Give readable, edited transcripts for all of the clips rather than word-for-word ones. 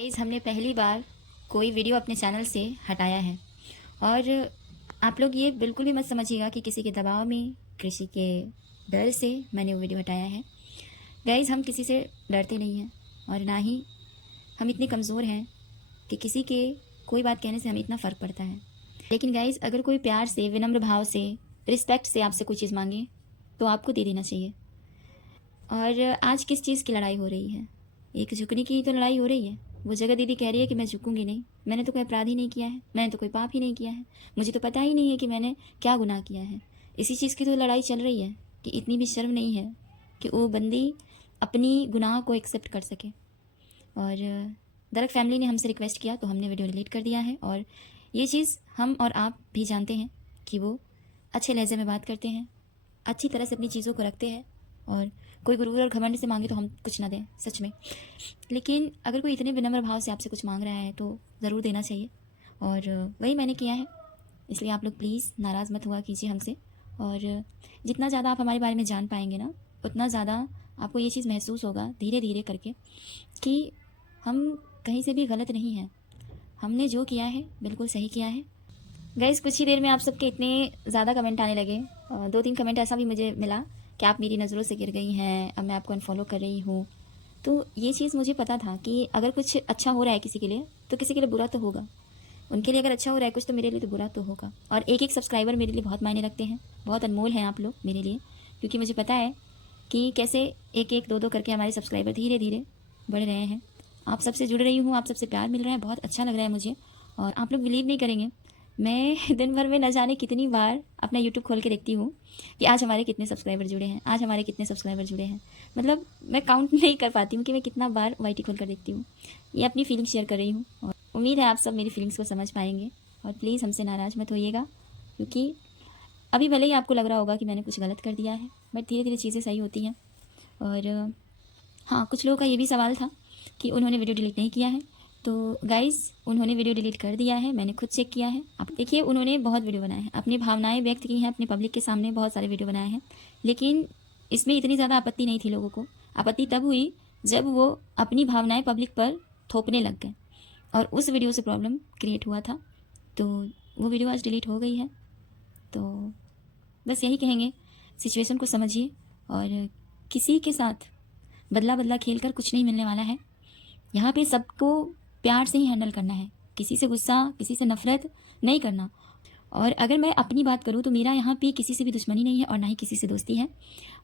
Guys हमने पहली बार कोई वीडियो अपने चैनल से हटाया है और आप लोग ये बिल्कुल भी मत समझिएगा कि किसी के दबाव में, किसी के डर से मैंने वो वीडियो हटाया है। गाइस हम किसी से डरते नहीं हैं और ना ही हम इतने कमज़ोर हैं कि किसी के कोई बात कहने से हमें इतना फ़र्क पड़ता है। लेकिन गाइस अगर कोई प्यार से, विनम्र भाव से, रिस्पेक्ट से आपसे कोई चीज़ मांगे तो आपको दे देना चाहिए। और आज किस चीज़ की लड़ाई हो रही है? एक झुकने की तो लड़ाई हो रही है। वो जगह दीदी कह रही है कि मैं झुकूंगी नहीं। मैंने तो कोई अपराध ही नहीं किया है, मैंने तो कोई पाप ही नहीं किया है, मुझे तो पता ही नहीं है कि मैंने क्या गुनाह किया है। इसी चीज़ की तो लड़ाई चल रही है कि इतनी भी शर्म नहीं है कि वो बंदी अपनी गुनाह को एक्सेप्ट कर सके। और दरक फैमिली ने हमसे रिक्वेस्ट किया तो हमने वीडियो डिलीट कर दिया है। और ये चीज़ हम और आप भी जानते हैं कि वो अच्छे लहजे में बात करते हैं, अच्छी तरह से अपनी चीज़ों को रखते हैं और कोई गुरूर और घमंड से मांगे तो हम कुछ ना दें, सच में। लेकिन अगर कोई इतने विनम्र भाव से आपसे कुछ मांग रहा है तो ज़रूर देना चाहिए और वही मैंने किया है। इसलिए आप लोग प्लीज़ नाराज़ मत हुआ कीजिए हमसे। और जितना ज़्यादा आप हमारे बारे में जान पाएंगे ना, उतना ज़्यादा आपको ये चीज़ महसूस होगा धीरे धीरे करके कि हम कहीं से भी गलत नहीं हैं। हमने जो किया है बिल्कुल सही किया है। गाइस कुछ ही देर में आप सबके इतने ज़्यादा कमेंट आने लगे। 2-3 कमेंट ऐसा भी मुझे मिला कि आप मेरी नज़रों से गिर गई हैं, अब मैं आपको अनफॉलो कर रही हूँ। तो ये चीज़ मुझे पता था कि अगर कुछ अच्छा हो रहा है किसी के लिए तो किसी के लिए बुरा तो होगा। उनके लिए अगर अच्छा हो रहा है कुछ तो मेरे लिए तो बुरा तो होगा। और एक एक सब्सक्राइबर मेरे लिए बहुत मायने रखते हैं, बहुत अनमोल हैं आप लोग मेरे लिए, क्योंकि मुझे पता है कि कैसे एक एक दो दो करके हमारे सब्सक्राइबर धीरे धीरे बढ़ रहे हैं। आप सबसे जुड़ रही हूँ, आप सबसे प्यार मिल रहा है, बहुत अच्छा लग रहा है मुझे। और आप लोग बिलीव नहीं करेंगे, मैं दिन भर में न जाने कितनी बार अपना यूट्यूब खोल के देखती हूँ कि आज हमारे कितने सब्सक्राइबर जुड़े हैं, आज हमारे कितने सब्सक्राइबर जुड़े हैं। मतलब मैं काउंट नहीं कर पाती हूँ कि मैं कितना बार वाईटी खोल कर देखती हूँ। ये अपनी फीलिंग्स शेयर कर रही हूँ और उम्मीद है आप सब मेरी फीलिंग्स को समझ पाएंगे। और प्लीज़ हमसे नाराज़ मत होइएगा, क्योंकि अभी भले ही आपको लग रहा होगा कि मैंने कुछ गलत कर दिया है, बट धीरे धीरे चीज़ें सही होती हैं। और हाँ, कुछ लोगों का ये भी सवाल था कि उन्होंने वीडियो डिलीट नहीं किया है। तो गाइज़ उन्होंने वीडियो डिलीट कर दिया है, मैंने खुद चेक किया है। आप देखिए, उन्होंने बहुत वीडियो बनाए हैं, अपनी भावनाएं व्यक्त की हैं, अपने पब्लिक के सामने बहुत सारे वीडियो बनाए हैं। लेकिन इसमें इतनी ज़्यादा आपत्ति नहीं थी लोगों को। आपत्ति तब हुई जब वो अपनी भावनाएं पब्लिक पर थोपने लग गए और उस वीडियो से प्रॉब्लम क्रिएट हुआ था। तो वो वीडियो आज डिलीट हो गई है। तो बस यही कहेंगे, सिचुएशन को समझिए और किसी के साथ बदला बदला खेल कर कुछ नहीं मिलने वाला है। यहाँ पे सबको प्यार से ही हैंडल करना है, किसी से गुस्सा, किसी से नफरत नहीं करना। और अगर मैं अपनी बात करूँ तो मेरा यहाँ पे किसी से भी दुश्मनी नहीं है और ना ही किसी से दोस्ती है।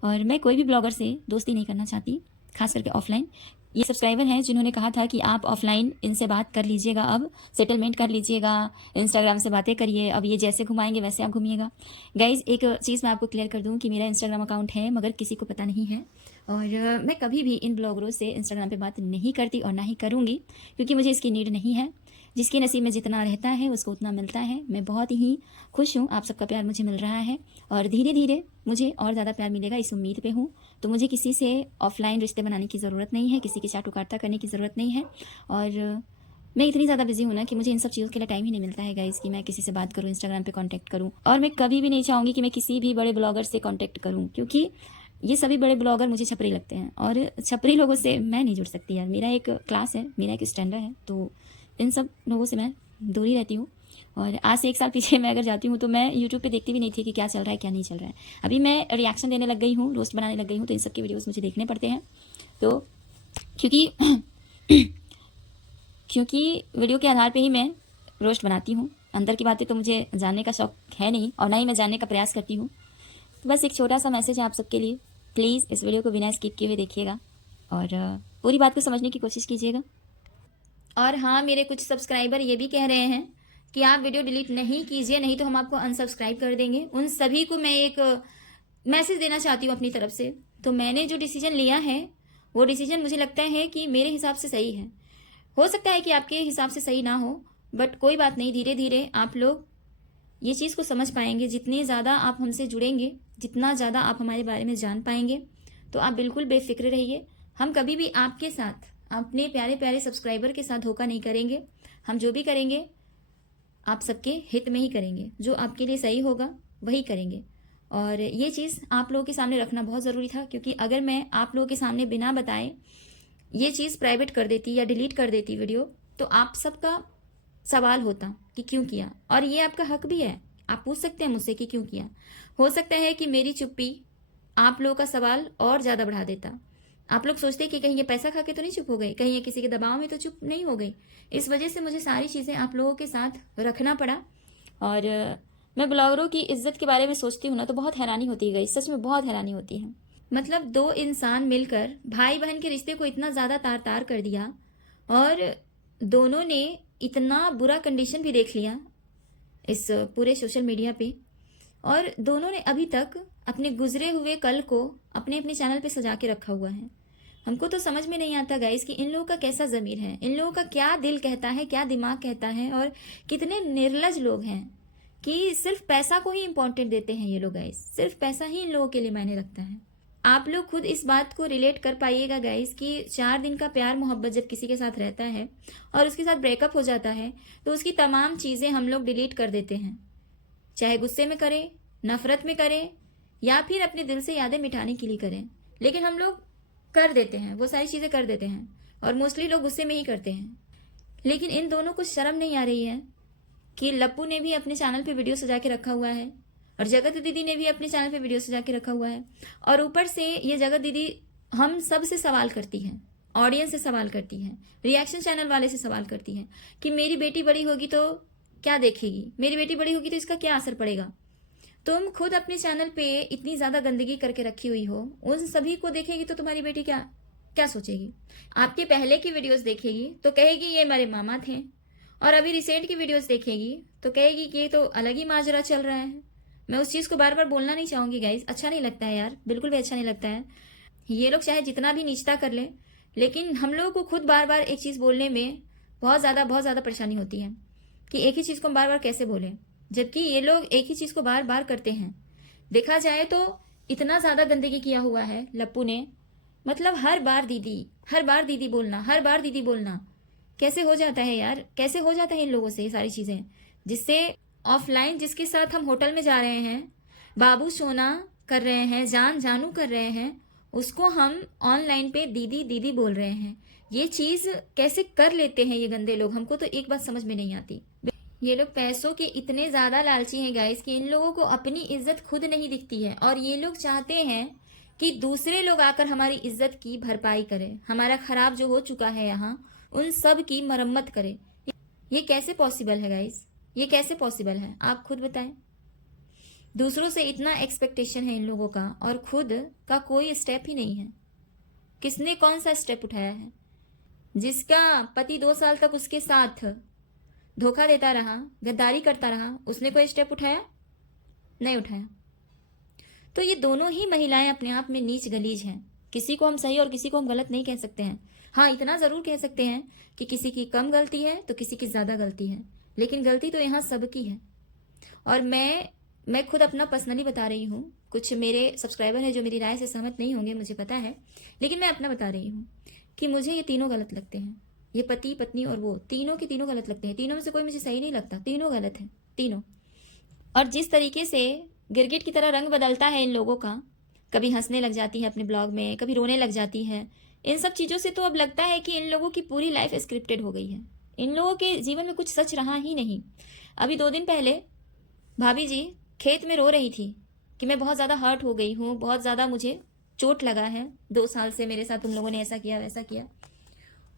और मैं कोई भी ब्लॉगर से दोस्ती नहीं करना चाहती, खास करके ऑफलाइन। ये सब्सक्राइबर हैं जिन्होंने कहा था कि आप ऑफलाइन इनसे बात कर लीजिएगा, अब सेटलमेंट कर लीजिएगा, इंस्टाग्राम से बातें करिए, अब ये जैसे घुमाएंगे वैसे आप घूमिएगा। गाइज एक चीज़ मैं आपको क्लियर कर दूँ कि मेरा इंस्टाग्राम अकाउंट है मगर किसी को पता नहीं है। और मैं कभी भी इन ब्लॉगरों से इंस्टाग्राम पे बात नहीं करती और ना ही करूँगी, क्योंकि मुझे इसकी नीड नहीं है। जिसके नसीब में जितना रहता है उसको उतना मिलता है। मैं बहुत ही खुश हूँ, आप सबका प्यार मुझे मिल रहा है और धीरे धीरे मुझे और ज़्यादा प्यार मिलेगा, इस उम्मीद पे हूँ। तो मुझे किसी से ऑफलाइन रिश्ते बनाने की ज़रूरत नहीं है, किसी की चाटुकारिता करने की ज़रूरत नहीं है। और मैं इतनी ज़्यादा बिजी हूँ ना कि मुझे इन सब चीज़ों के लिए टाइम ही नहीं मिलता है गाइस, कि मैं किसी से बात करूँ, इंस्टाग्राम पे कांटेक्ट करूँ। और मैं कभी भी नहीं चाहूँगी कि मैं किसी भी बड़े ब्लॉगर से कांटेक्ट करूँ, क्योंकि ये सभी बड़े ब्लॉगर मुझे छपरी लगते हैं और छपरी लोगों से मैं नहीं जुड़ सकती यार। मेरा एक क्लास है, मेरा एक स्टैंडर्ड है, तो इन सब लोगों से मैं दूर ही रहती हूँ। और आज से 1 साल पीछे मैं अगर जाती हूँ तो मैं यूट्यूब पे देखती भी नहीं थी कि क्या चल रहा है क्या नहीं चल रहा है। अभी मैं रिएक्शन देने लग गई हूँ, रोस्ट बनाने लग गई हूँ, तो इन सब के वीडियोस मुझे देखने पड़ते हैं। तो क्योंकि वीडियो के आधार पे ही मैं रोस्ट बनाती हूँ, अंदर की बातें तो मुझे जानने का शौक है नहीं और ना ही मैं जानने का प्रयास करती हूँ। तो बस एक छोटा सा मैसेज है आप सबके लिए, प्लीज़ इस वीडियो को बिना स्किप किए हुए देखिएगा और पूरी बात को समझने की कोशिश कीजिएगा। और हाँ, मेरे कुछ सब्सक्राइबर ये भी कह रहे हैं कि आप वीडियो डिलीट नहीं कीजिए, नहीं तो हम आपको अनसब्सक्राइब कर देंगे। उन सभी को मैं एक मैसेज देना चाहती हूँ अपनी तरफ से। तो मैंने जो डिसीजन लिया है वो डिसीजन मुझे लगता है कि मेरे हिसाब से सही है। हो सकता है कि आपके हिसाब से सही ना हो, बट कोई बात नहीं, धीरे धीरे आप लोग ये चीज़ को समझ पाएंगे। जितने ज़्यादा आप हमसे जुड़ेंगे, जितना ज़्यादा आप हमारे बारे में जान पाएंगे, तो आप बिल्कुल बेफिक्र रहिए। हम कभी भी आपके साथ, अपने प्यारे प्यारे सब्सक्राइबर के साथ धोखा नहीं करेंगे। हम जो भी करेंगे आप सबके हित में ही करेंगे, जो आपके लिए सही होगा वही करेंगे। और ये चीज़ आप लोगों के सामने रखना बहुत ज़रूरी था, क्योंकि अगर मैं आप लोगों के सामने बिना बताए ये चीज़ प्राइवेट कर देती या डिलीट कर देती वीडियो, तो आप सबका सवाल होता कि क्यों किया। और ये आपका हक भी है, आप पूछ सकते हैं मुझसे कि क्यों किया। हो सकता है कि मेरी चुप्पी आप लोगों का सवाल और ज़्यादा बढ़ा देता। आप लोग सोचते कि कहीं ये पैसा खा के तो नहीं चुप हो गई, कहीं ये किसी के दबाव में तो चुप नहीं हो गई। इस वजह से मुझे सारी चीज़ें आप लोगों के साथ रखना पड़ा। और मैं ब्लॉगरों की इज्जत के बारे में सोचती हूँ ना, तो बहुत हैरानी होती है, सच में बहुत हैरानी होती है। मतलब दो इंसान मिलकर भाई बहन के रिश्ते को इतना ज़्यादा तार तार कर दिया, और दोनों ने इतना बुरा कंडीशन भी देख लिया इस पूरे सोशल मीडिया पे, और दोनों ने अभी तक अपने गुजरे हुए कल को अपने अपने चैनल पे सजा के रखा हुआ है। हमको तो समझ में नहीं आता गाइस कि इन लोगों का कैसा ज़मीर है, इन लोगों का क्या दिल कहता है, क्या दिमाग कहता है, और कितने निर्लज लोग हैं कि सिर्फ पैसा को ही इम्पोर्टेंट देते हैं ये लोग गाइस। सिर्फ पैसा ही इन लोगों के लिए मायने रखता है। आप लोग खुद इस बात को रिलेट कर पाइएगा गाइस कि 4 दिन का प्यार मोहब्बत जब किसी के साथ रहता है और उसके साथ ब्रेकअप हो जाता है, तो उसकी तमाम चीज़ें हम लोग डिलीट कर देते हैं, चाहे गुस्से में करें, नफरत में करें, या फिर अपने दिल से यादें मिटाने के लिए करें। लेकिन हम लोग कर देते हैं, वो सारी चीज़ें कर देते हैं, और मोस्टली लोग गुस्से में ही करते हैं। लेकिन इन दोनों को शर्म नहीं आ रही है कि लप्पू ने भी अपने चैनल पे वीडियो सजा के रखा हुआ है, और जगत दीदी ने भी अपने चैनल पे वीडियो सजा के रखा हुआ है। और ऊपर से ये जगत दीदी हम सब से सवाल करती है, ऑडियंस से सवाल करती है, रिएक्शन चैनल वाले से सवाल करती है कि मेरी बेटी बड़ी होगी तो क्या देखेगी, मेरी बेटी बड़ी होगी तो इसका क्या असर पड़ेगा। तुम खुद अपने चैनल पे इतनी ज़्यादा गंदगी करके रखी हुई हो, उन सभी को देखेगी तो तुम्हारी बेटी क्या क्या सोचेगी। आपके पहले की वीडियोस देखेगी तो कहेगी ये मेरे मामा थे, और अभी रिसेंट की वीडियोस देखेगी तो कहेगी कि ये तो अलग ही माजरा चल रहा है। मैं उस चीज़ को बार बार बोलना नहीं चाहूँगी गाइज, अच्छा नहीं लगता है यार, बिल्कुल भी अच्छा नहीं लगता है। ये लोग चाहे जितना भी नीचता कर ले, लेकिन हम लोगों को खुद बार बार एक चीज़ बोलने में बहुत ज़्यादा परेशानी होती है कि एक ही चीज़ को हम बार बार कैसे बोलें, जबकि ये लोग एक ही चीज़ को बार बार करते हैं। देखा जाए तो इतना ज़्यादा गंदगी किया हुआ है लप्पू ने, मतलब हर बार दीदी बोलना, हर बार दीदी बोलना। कैसे हो जाता है यार, कैसे हो जाता है इन लोगों से ये सारी चीज़ें, जिससे ऑफलाइन जिसके साथ हम होटल में जा रहे हैं, बाबू सोना कर रहे हैं, जान जानू कर रहे हैं, उसको हम ऑनलाइन पे दीदी दीदी बोल रहे हैं। ये चीज़ कैसे कर लेते हैं ये गंदे लोग, हमको तो एक बात समझ में नहीं आती। ये लोग पैसों के इतने ज़्यादा लालची हैं गाइस कि इन लोगों को अपनी इज्जत खुद नहीं दिखती है, और ये लोग चाहते हैं कि दूसरे लोग आकर हमारी इज्जत की भरपाई करें, हमारा खराब जो हो चुका है यहाँ उन सब की मरम्मत करें। ये कैसे पॉसिबल है गाइस, ये कैसे पॉसिबल है, आप खुद बताएं। दूसरों से इतना एक्सपेक्टेशन है इन लोगों का, और खुद का कोई स्टेप ही नहीं है। किसने कौन सा स्टेप उठाया है? जिसका पति 2 साल तक उसके साथ धोखा देता रहा, गद्दारी करता रहा, उसने कोई स्टेप उठाया? नहीं उठाया। तो ये दोनों ही महिलाएं अपने आप में नीच गलीज हैं। किसी को हम सही और किसी को हम गलत नहीं कह सकते हैं। हाँ, इतना ज़रूर कह सकते हैं कि किसी की कम गलती है तो किसी की ज़्यादा गलती है, लेकिन गलती तो यहाँ सबकी है। और मैं खुद अपना पर्सनली बता रही हूँ, कुछ मेरे सब्सक्राइबर हैं जो मेरी राय से सहमत नहीं होंगे, मुझे पता है, लेकिन मैं अपना बता रही हूँ कि मुझे ये तीनों गलत लगते हैं। ये पति पत्नी और वो तीनों के तीनों गलत लगते हैं। तीनों में से कोई मुझे सही नहीं लगता, तीनों गलत हैं, तीनों। और जिस तरीके से गिरगिट की तरह रंग बदलता है इन लोगों का, कभी हंसने लग जाती है अपने ब्लॉग में, कभी रोने लग जाती है, इन सब चीज़ों से तो अब लगता है कि इन लोगों की पूरी लाइफ स्क्रिप्टेड हो गई है। इन लोगों के जीवन में कुछ सच रहा ही नहीं। अभी 2 दिन पहले भाभी जी खेत में रो रही थी कि मैं बहुत ज़्यादा हर्ट हो गई हूँ, बहुत ज़्यादा मुझे चोट लगा है, 2 साल से मेरे साथ तुम लोगों ने ऐसा किया वैसा किया।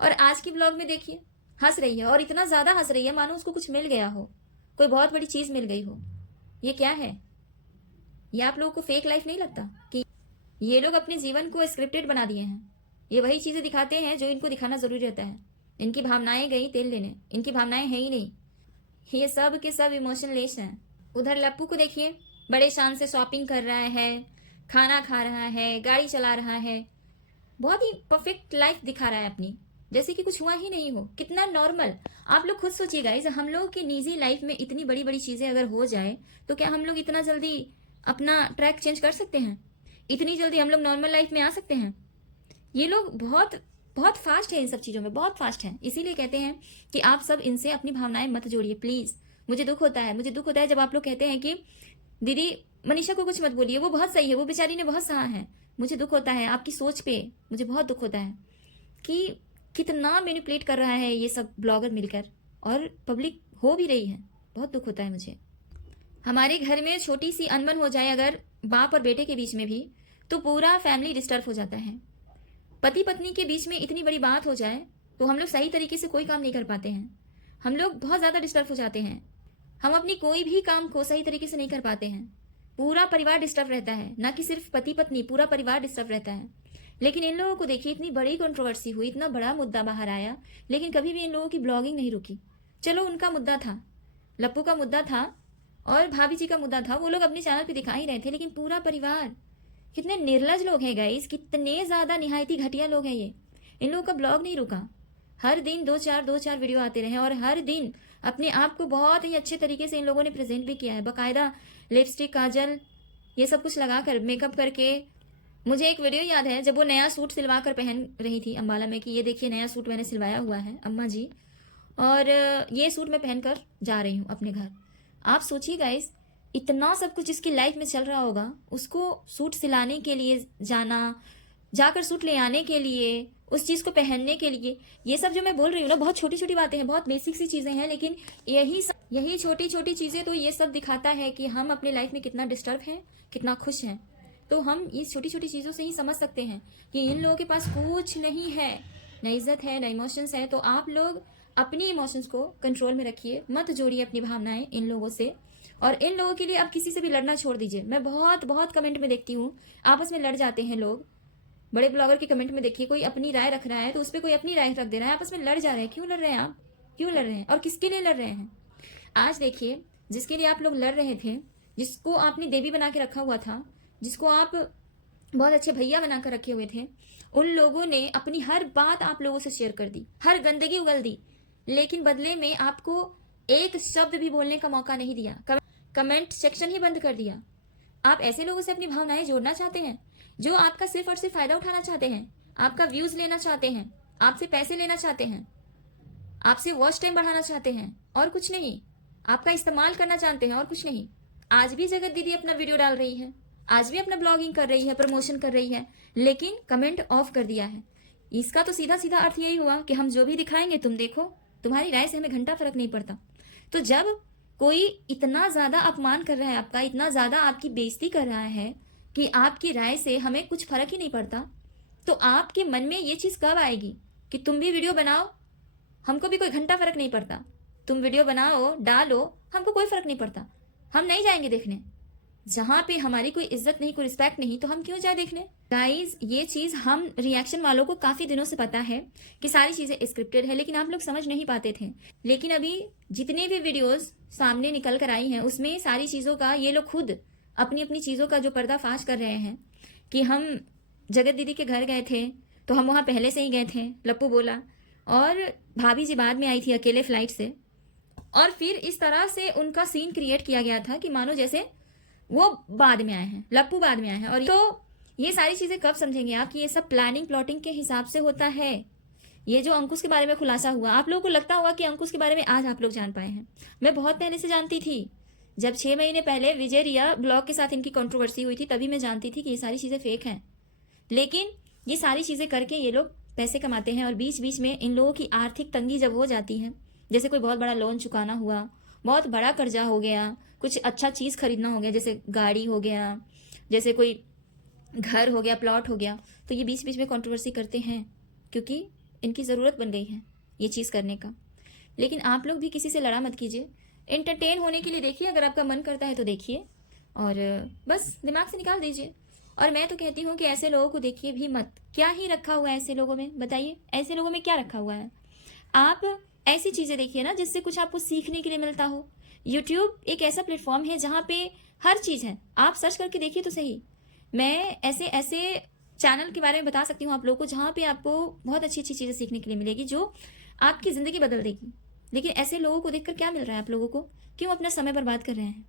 और आज की ब्लॉग में देखिए हंस रही है, और इतना ज़्यादा हंस रही है मानो उसको कुछ मिल गया हो, कोई बहुत बड़ी चीज़ मिल गई हो। ये क्या है? ये आप लोगों को फेक लाइफ नहीं लगता कि ये लोग अपने जीवन को स्क्रिप्टेड बना दिए हैं? ये वही चीज़ें दिखाते हैं जो इनको दिखाना ज़रूरी रहता है। इनकी भावनाएं गई तेल लेने, इनकी भावनाएं हैं ही नहीं, ये सब के सब इमोशनलेस हैं। उधर लप्पू को देखिए, बड़े शान से शॉपिंग कर रहा है, खाना खा रहा है, गाड़ी चला रहा है, बहुत ही परफेक्ट लाइफ दिखा रहा है अपनी, जैसे कि कुछ हुआ ही नहीं हो। कितना नॉर्मल। आप लोग खुद सोचिए गाइस, हम लोगों की निजी लाइफ में इतनी बड़ी बड़ी चीज़ें अगर हो जाए तो क्या हम लोग इतना जल्दी अपना ट्रैक चेंज कर सकते हैं? इतनी जल्दी हम लोग नॉर्मल लाइफ में आ सकते हैं? ये लोग बहुत बहुत फास्ट है इन सब चीज़ों में, बहुत फास्ट है। इसीलिए कहते हैं कि आप सब इनसे अपनी भावनाएं मत जोड़िए प्लीज़। मुझे दुख होता है जब आप लोग कहते हैं कि दीदी मनीषा को कुछ मत बोलिए, वो बहुत सही है, वो बेचारी ने बहुत सहा है। मुझे दुख होता है आपकी सोच पे, मुझे बहुत दुख होता है। कि कितना मैनिपुलेट कर रहा है ये सब ब्लॉगर मिलकर, और पब्लिक हो भी रही है। बहुत दुख होता है मुझे। हमारे घर में छोटी सी अनबन हो जाए अगर बाप और बेटे के बीच में भी, तो पूरा फैमिली डिस्टर्ब हो जाता है। पति पत्नी के बीच में इतनी बड़ी बात हो जाए तो हम लोग सही तरीके से कोई काम नहीं कर पाते हैं। हम लोग बहुत ज़्यादा डिस्टर्ब हो जाते हैं। हम अपनी कोई भी काम को सही तरीके से नहीं कर पाते हैं। पूरा परिवार डिस्टर्ब रहता है, ना कि सिर्फ पति पत्नी, पूरा परिवार डिस्टर्ब रहता है। लेकिन इन लोगों को देखिए, इतनी बड़ी कंट्रोवर्सी हुई, इतना बड़ा मुद्दा बाहर आया, लेकिन कभी भी इन लोगों की ब्लॉगिंग नहीं रुकी। चलो, उनका मुद्दा था, लप्पू का मुद्दा था और भाभी जी का मुद्दा था, वो लोग अपने चैनल पे दिखा ही रहे थे, लेकिन पूरा परिवार, कितने निर्लज लोग हैं गाइस, कितने ज़्यादा निहायती घटिया लोग हैं ये। इन लोगों का ब्लॉग नहीं रुका। हर दिन दो चार वीडियो आते रहे और हर दिन अपने आप को बहुत ही अच्छे तरीके से इन लोगों ने प्रेजेंट भी किया है। बाकायदा लिपस्टिक, काजल, ये सब कुछ लगा कर, मेकअप करके। मुझे एक वीडियो याद है जब वो नया सूट सिलवा कर पहन रही थी अम्बाला में, कि ये देखिए नया सूट मैंने सिलवाया हुआ है अम्मा जी, और ये सूट मैं पहन कर जा रही हूँ अपने घर। आप सोचिए गाइस, इतना सब कुछ इसकी लाइफ में चल रहा होगा, उसको सूट सिलाने के लिए जाना, जाकर सूट ले आने के लिए, उस चीज़ को पहनने के लिए। ये सब जो मैं बोल रही हूँ ना, बहुत छोटी छोटी बातें हैं, बहुत बेसिक सी चीज़ें हैं, लेकिन यही छोटी छोटी चीज़ें तो ये सब दिखाता है कि हम अपनी लाइफ में कितना डिस्टर्ब हैं, कितना खुश हैं। तो हम ये छोटी छोटी चीज़ों से ही समझ सकते हैं कि इन लोगों के पास कुछ नहीं है, न इज्जत है, न इमोशंस है। तो आप लोग अपनी इमोशंस को कंट्रोल में रखिए, मत जोड़िए अपनी भावनाएं इन लोगों से, और इन लोगों के लिए आप किसी से भी लड़ना छोड़ दीजिए। मैं बहुत बहुत कमेंट में देखती हूँ, आपस में लड़ जाते हैं लोग। बड़े ब्लॉगर के कमेंट में देखिए, कोई अपनी राय रख रहा है तो उस पर कोई अपनी राय रख दे रहा है, आपस में लड़ जा रहे हैं। क्यों लड़ रहे हैं आप? क्यों लड़ रहे हैं और किसके लिए लड़ रहे हैं? आज देखिए, जिसके लिए आप लोग लड़ रहे थे, जिसको आपने देवी बना के रखा हुआ था, जिसको आप बहुत अच्छे भैया बनाकर रखे हुए थे, उन लोगों ने अपनी हर बात आप लोगों से शेयर कर दी, हर गंदगी उगल दी, लेकिन बदले में आपको एक शब्द भी बोलने का मौका नहीं दिया। कमेंट सेक्शन ही बंद कर दिया। आप ऐसे लोगों से अपनी भावनाएं जोड़ना चाहते हैं जो आपका सिर्फ और सिर्फ फायदा उठाना चाहते हैं, आपका व्यूज लेना चाहते हैं, आपसे पैसे लेना चाहते हैं, आपसे वॉच टाइम बढ़ाना चाहते हैं, और कुछ नहीं। आपका इस्तेमाल करना चाहते हैं और कुछ नहीं। आज भी जगत दीदी अपना वीडियो डाल रही है, आज भी अपना ब्लॉगिंग कर रही है, प्रमोशन कर रही है, लेकिन कमेंट ऑफ कर दिया है। इसका तो सीधा सीधा अर्थ यही हुआ कि हम जो भी दिखाएंगे तुम देखो, तुम्हारी राय से हमें घंटा फर्क नहीं पड़ता। तो जब कोई इतना ज्यादा अपमान कर रहा है आपका, इतना ज्यादा आपकी बेइज्जती कर रहा है कि आपकी राय से हमें कुछ फर्क ही नहीं पड़ता, तो आपके मन में ये चीज कब आएगी कि तुम भी वीडियो बनाओ, हमको भी कोई घंटा फर्क नहीं पड़ता। तुम वीडियो बनाओ, डालो, हमको कोई फर्क नहीं पड़ता, हम नहीं जाएंगे देखने। जहां पे हमारी कोई इज्जत नहीं, कोई रिस्पेक्ट नहीं, तो हम क्यों जाए देखने? गाइज, ये चीज हम रिएक्शन वालों को काफी दिनों से पता है कि सारी चीजें स्क्रिप्टेड है, लेकिन आप लोग समझ नहीं पाते थे। लेकिन अभी जितने भी वीडियोस सामने निकल कर आई हैं, उसमें सारी चीजों का ये लोग खुद अपनी अपनी चीजों का जो पर्दाफाश कर रहे हैं कि हम जगत दीदी के घर गए थे तो हम वहां पहले से ही गए थे, लप्पू बोला, और भाभी जी बाद में आई थी अकेले फ्लाइट से, और फिर इस तरह से उनका सीन क्रिएट किया गया था कि मानो जैसे वो बाद में आए हैं, लप्पू बाद में आए हैं। और तो ये सारी चीजें कब समझेंगे आप कि ये सब प्लानिंग प्लॉटिंग के हिसाब से होता है। ये जो अंकुश के बारे में खुलासा हुआ, आप लोगों को लगता होगा कि अंकुश के बारे में आज आप लोग जान पाए हैं। मैं बहुत पहले से जानती थी, जब 6 महीने पहले विजय रिया ब्लॉग के साथ इनकी कंट्रोवर्सी हुई थी, तभी मैं जानती थी कि ये सारी चीजें फेक हैं। लेकिन ये सारी चीजें करके ये लोग पैसे कमाते हैं, और बीच बीच में इन लोगों की आर्थिक तंगी जब हो जाती है, जैसे कोई बहुत बड़ा लोन चुकाना हुआ, बहुत बड़ा कर्जा हो गया, कुछ अच्छा चीज़ खरीदना हो गया, जैसे गाड़ी हो गया, जैसे कोई घर हो गया, प्लॉट हो गया, तो ये बीच बीच में कंट्रोवर्सी करते हैं क्योंकि इनकी ज़रूरत बन गई है ये चीज़ करने का। लेकिन आप लोग भी किसी से लड़ा मत कीजिए, एंटरटेन होने के लिए देखिए, अगर आपका मन करता है तो देखिए, और बस दिमाग से निकाल दीजिए। और मैं तो कहती हूँ कि ऐसे लोगों को देखिए भी मत। क्या ही रखा हुआ है ऐसे लोगों में, बताइए ऐसे लोगों में क्या रखा हुआ है? आप ऐसी चीज़ें देखिए ना जिससे कुछ आपको सीखने के लिए मिलता हो। यूट्यूब एक ऐसा प्लेटफॉर्म है जहाँ पे हर चीज़ है, आप सर्च करके देखिए तो सही। मैं ऐसे ऐसे चैनल के बारे में बता सकती हूँ आप लोगों को जहाँ पे आपको बहुत अच्छी अच्छी चीज़ें सीखने के लिए मिलेगी, जो आपकी ज़िंदगी बदल देगी। लेकिन ऐसे लोगों को देखकर क्या मिल रहा है आप लोगों को? क्यों अपना समय बर्बाद कर रहे हैं?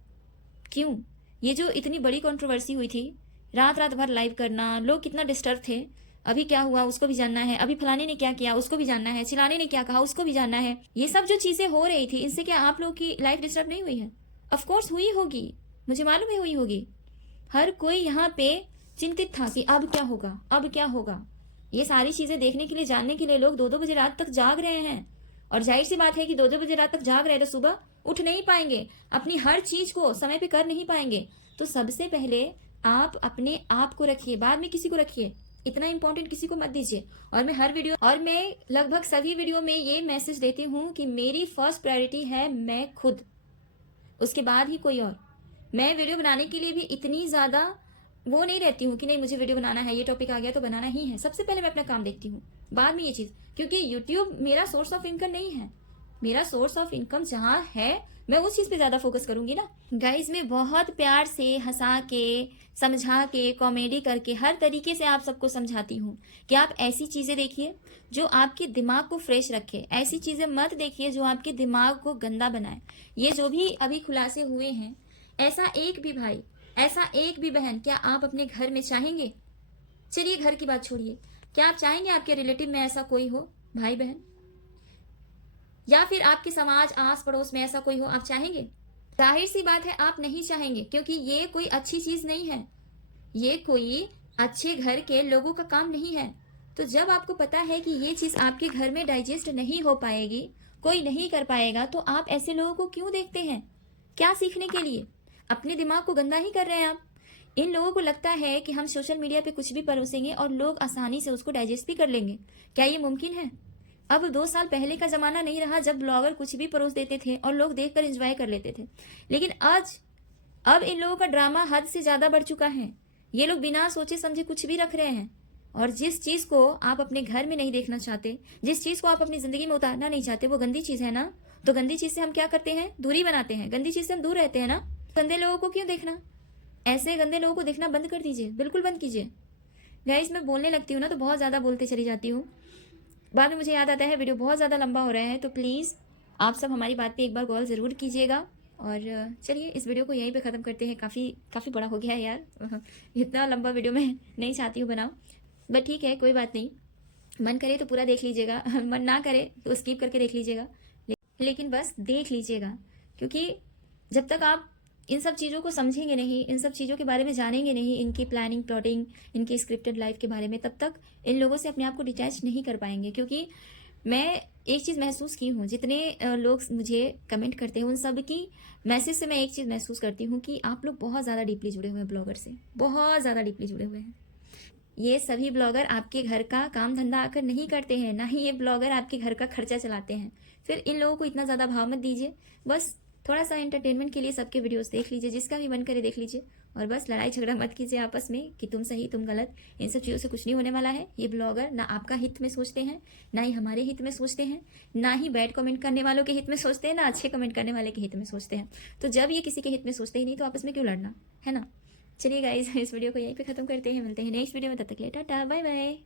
क्यों? ये जो इतनी बड़ी कंट्रोवर्सी हुई थी, रात रात भर लाइव करना, लोग कितना डिस्टर्ब थे, अभी क्या हुआ उसको भी जानना है, अभी फलाने ने क्या किया उसको भी जानना है, चिलाने ने क्या कहा उसको भी जानना है। ये सब जो चीजें हो रही थी, इनसे क्या आप लोग की लाइफ डिस्टर्ब नहीं हुई है? ऑफ कोर्स हुई होगी, मुझे मालूम है हुई होगी। हर कोई यहाँ पे चिंतित था कि अब क्या होगा, अब क्या होगा। ये सारी चीज़ें देखने के लिए, जानने के लिए लोग 2-2 बजे रात तक जाग रहे हैं। और जाहिर सी बात है कि 2-2 बजे रात तक जाग रहे हैं तो सुबह उठ नहीं पाएंगे, अपनी हर चीज़ को समय पे कर नहीं पाएंगे। तो सबसे पहले आप अपने आप को रखिए, बाद में किसी को रखिए। इतना इंपॉर्टेंट किसी को मत दीजिए। और मैं लगभग सभी वीडियो में ये मैसेज देती हूँ कि मेरी फर्स्ट प्रायोरिटी है मैं खुद, उसके बाद ही कोई और। मैं वीडियो बनाने के लिए भी इतनी ज़्यादा वो नहीं रहती हूँ कि नहीं मुझे वीडियो बनाना है, ये टॉपिक आ गया तो बनाना ही है। सबसे पहले मैं अपना काम देखती हूँ, बाद में ये चीज़। क्योंकि यूट्यूब मेरा सोर्स ऑफ इनकम नहीं है। मेरा सोर्स ऑफ इनकम जहाँ है मैं उस चीज़ पे ज़्यादा फोकस करूंगी ना। गाइज मैं बहुत प्यार से हंसा के, समझा के, कॉमेडी करके, हर तरीके से आप सबको समझाती हूँ कि आप ऐसी चीज़ें देखिए जो आपके दिमाग को फ्रेश रखे। ऐसी चीज़ें मत देखिए जो आपके दिमाग को गंदा बनाए। ये जो भी अभी खुलासे हुए हैं, ऐसा एक भी भाई, ऐसा एक भी बहन क्या आप अपने घर में चाहेंगे? चलिए घर की बात छोड़िए, क्या आप चाहेंगे आपके रिलेटिव में ऐसा कोई हो, भाई बहन, या फिर आपके समाज आस पड़ोस में ऐसा कोई हो? आप चाहेंगे? जाहिर सी बात है आप नहीं चाहेंगे, क्योंकि ये कोई अच्छी चीज नहीं है, ये कोई अच्छे घर के लोगों का काम नहीं है। तो जब आपको पता है कि ये चीज आपके घर में डाइजेस्ट नहीं हो पाएगी, कोई नहीं कर पाएगा, तो आप ऐसे लोगों को क्यों देखते हैं? क्या सीखने के लिए? अपने दिमाग को गंदा ही कर रहे हैं आप। इन लोगों को लगता है कि हम सोशल मीडिया पे कुछ भी परोसेंगे और लोग आसानी से उसको डाइजेस्ट भी कर लेंगे। क्या ये मुमकिन है? अब 2 साल पहले का जमाना नहीं रहा जब ब्लॉगर कुछ भी परोस देते थे और लोग देखकर एंजॉय कर लेते थे। लेकिन अब इन लोगों का ड्रामा हद से ज्यादा बढ़ चुका है। ये लोग बिना सोचे समझे कुछ भी रख रहे हैं। और जिस चीज को आप अपने घर में नहीं देखना चाहते, जिस चीज को आप अपनी जिंदगी में उतारना नहीं चाहते, वो गंदी चीज है ना। तो गंदी चीज से हम क्या करते हैं? दूरी बनाते हैं। गंदी चीज से हम दूर रहते हैं ना। गंदे लोगों को क्यों देखना? ऐसे गंदे लोगों को देखना बंद कर दीजिए, बिल्कुल बंद कीजिए। गाइस मैं बोलने लगती हूँ ना तो बहुत ज़्यादा बोलते चली जाती हूँ। बाद में मुझे याद आता है वीडियो बहुत ज़्यादा लंबा हो रहा है, तो प्लीज़ आप सब हमारी बात पे एक बार गौर ज़रूर कीजिएगा। और चलिए इस वीडियो को यहीं पे ख़त्म करते हैं। काफ़ी बड़ा हो गया है यार। इतना लंबा वीडियो मैं नहीं चाहती हूँ बनाऊँ, बट ठीक है, कोई बात नहीं। मन करे तो पूरा देख लीजिएगा, मन ना करे तो स्किप करके देख लीजिएगा, लेकिन बस देख लीजिएगा। क्योंकि जब तक आप इन सब चीज़ों को समझेंगे नहीं, इन सब चीज़ों के बारे में जानेंगे नहीं, इनकी प्लानिंग, प्लॉटिंग, इनकी स्क्रिप्टेड लाइफ के बारे में, तब तक इन लोगों से अपने आप को डिटैच नहीं कर पाएंगे। क्योंकि मैं एक चीज़ महसूस की हूँ, जितने लोग मुझे कमेंट करते हैं उन सब की मैसेज से मैं एक चीज़ महसूस करती हूँ कि आप लोग बहुत ज़्यादा डीपली जुड़े हुए हैं ब्लॉगर से, बहुत ज़्यादा डीपली जुड़े हुए हैं। ये सभी ब्लॉगर आपके घर का काम धंधा आकर नहीं करते हैं, ना ही ये ब्लॉगर आपके घर का खर्चा चलाते हैं। फिर इन लोगों को इतना ज़्यादा भाव मत दीजिए। बस थोड़ा सा एंटरटेनमेंट के लिए सबके वीडियोस देख लीजिए, जिसका भी मन करे देख लीजिए। और बस लड़ाई झगड़ा मत कीजिए आपस में कि तुम सही तुम गलत। इन सब चीज़ों से कुछ नहीं होने वाला है। ये ब्लॉगर ना आपका हित में सोचते हैं, ना ही हमारे हित में सोचते हैं, ना ही बैड कमेंट करने वालों के हित में सोचते हैं, ना अच्छे कमेंट करने वाले के हित में सोचते हैं। तो जब ये किसी के हित में सोचते ही नहीं तो आपस में क्यों लड़ना, है ना। चलिए गाइस इस वीडियो को यहीं पे खत्म करते हैं, मिलते हैं नेक्स्ट वीडियो में। तब तक के लिए टाटा बाय बाय।